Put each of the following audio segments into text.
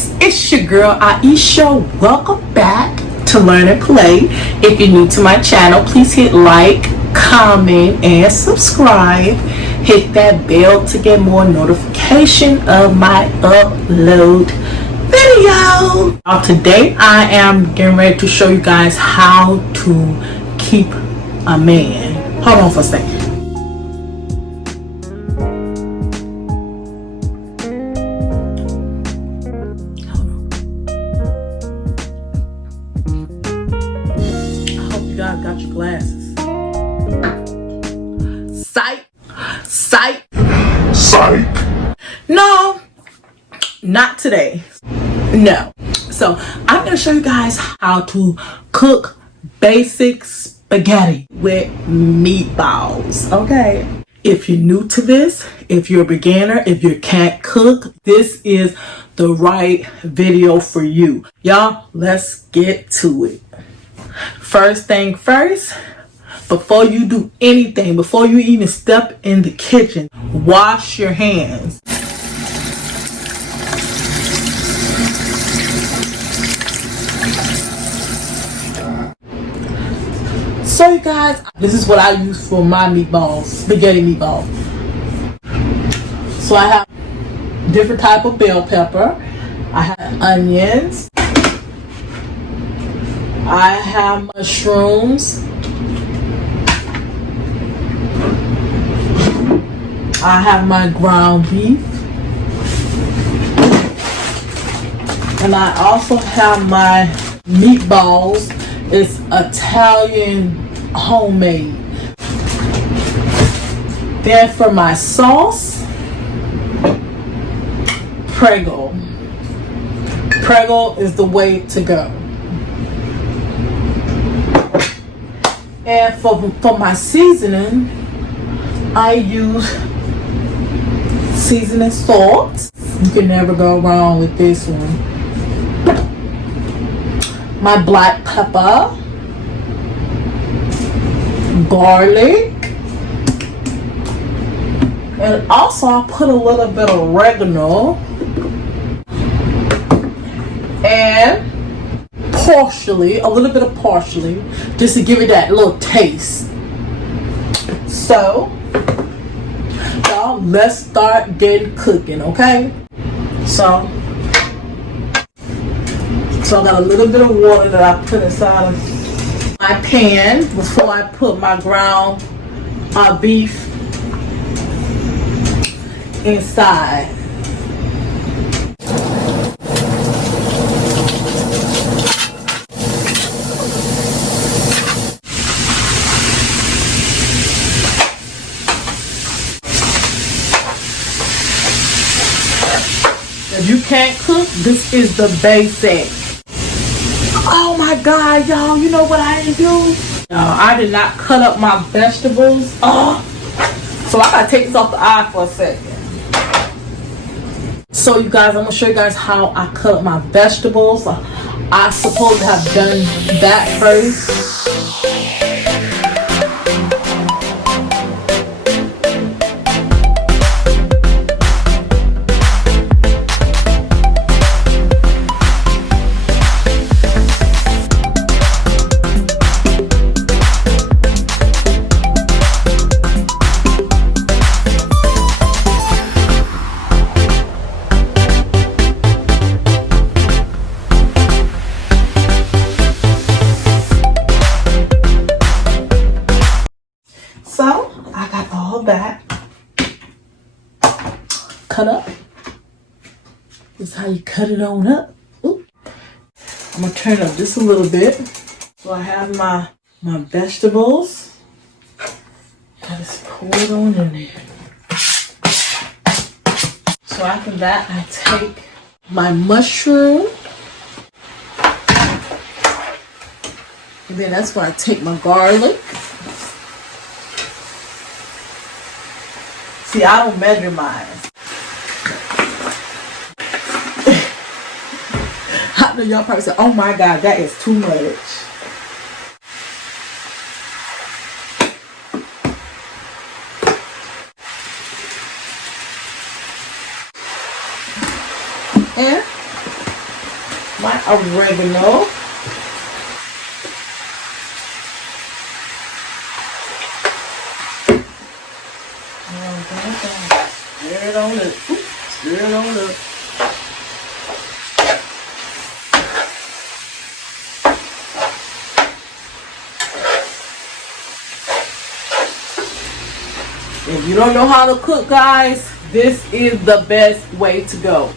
guys, it's your girl Aisha. Welcome back to Learn and Play. If you're new to my channel, please hit like, comment, and subscribe. Hit that bell to get more notification of my upload video. Now today I am getting ready to show you guys how to keep a man. Hold on for a second. Got your glasses. Sight. No, not today. No. So I'm going to show you guys how to cook basic spaghetti with meatballs. Okay. If you're new to this, if you're a beginner, if you can't cook, this is the right video for you. Y'all, let's get to it. First thing first, before you do anything, before you even step in the kitchen, wash your hands. So you guys, this is what I use for my meatballs, spaghetti meatballs. So I have different type of bell pepper. I have onions. I have mushrooms. I have my ground beef. And I also have my meatballs. It's Italian homemade. Then for my sauce, Prego. Prego is the way to go. And for my seasoning, I use seasoning salt. You can never go wrong with this one. My black pepper, garlic, and also I put a little bit of oregano and a little bit of parsley, just to give it that little taste. So y'all, let's start getting cooking, okay? So I got a little bit of water that I put inside of my pan before I put my ground beef inside. If you can't cook, this is the basic. Oh my God, y'all, you know what I didn't do? No, I did not cut up my vegetables. So I gotta take this off the eye for a second. So you guys, I'm gonna show you guys how I cut up my vegetables. I supposed to have done that first. So I got all that cut up. This is how you cut it on up. Ooh. I'm gonna turn it up just a little bit. So I have my vegetables. I just pour it on in there. So after that, I take my mushroom. And then that's where I take my garlic. See, I don't measure mine. I know y'all probably say, oh my God, that is too much. And my oregano. Stir it on up. Stir it on up. If you don't know how to cook, guys, this is the best way to go.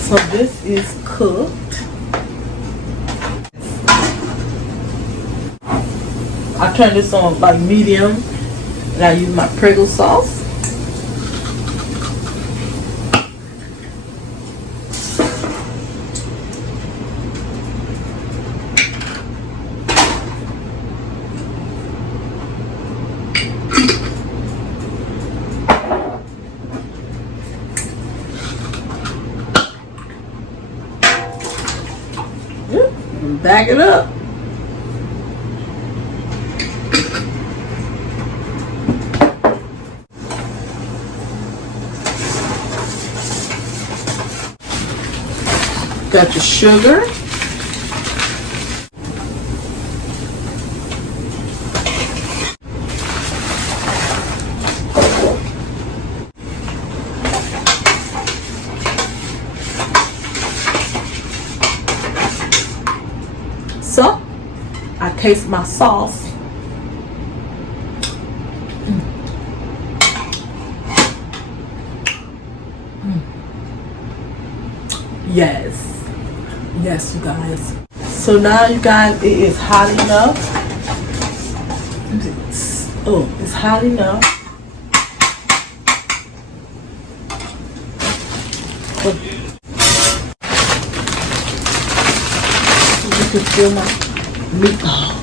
So this is cooked. I turn this on like medium. And I use my Prego sauce. Back it up. Got your sugar. So, I taste my sauce. Yes. Yes, you guys. So now, you guys, it is hot enough. Oh, it's hot enough. You can feel my meatballs.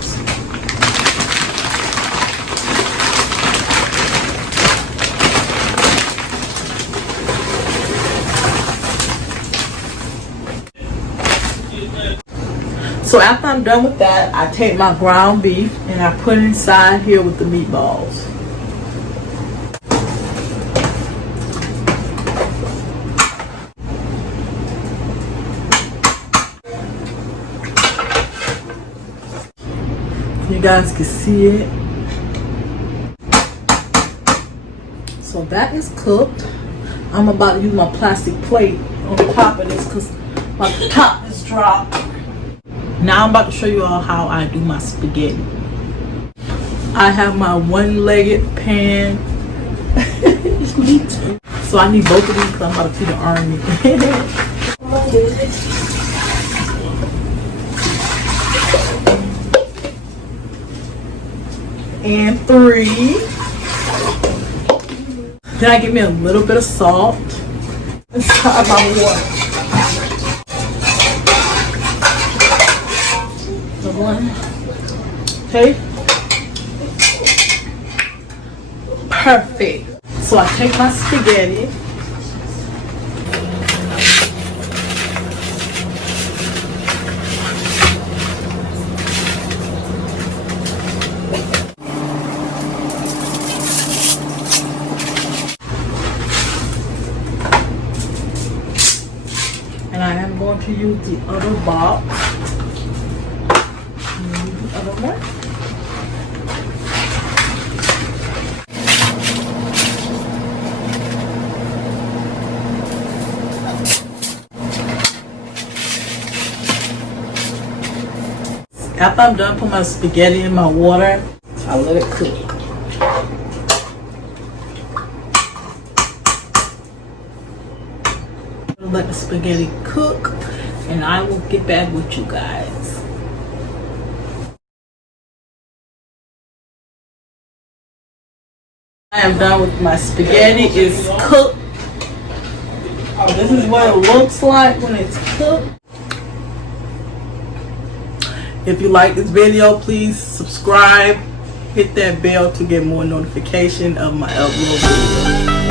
So after I'm done with that, I take my ground beef and I put it inside here with the meatballs. You guys can see it. So that is cooked. I'm about to use my plastic plate on top of this because my top is dropped. Now I'm about to show you all how I do my spaghetti. I have my one-legged pan. So I need both of these because I'm about to feed the army. And 3. Then I give me a little bit of salt inside my water. One. Okay. Perfect. So I take my spaghetti. And I am going to use the other box. After I'm done putting my spaghetti in my water, I let it cook. Let the spaghetti cook and I will get back with you guys. I am done with my spaghetti. It's cooked. This is what it looks like when it's cooked. If you like this video, please subscribe, hit that bell to get more notification of my upload videos.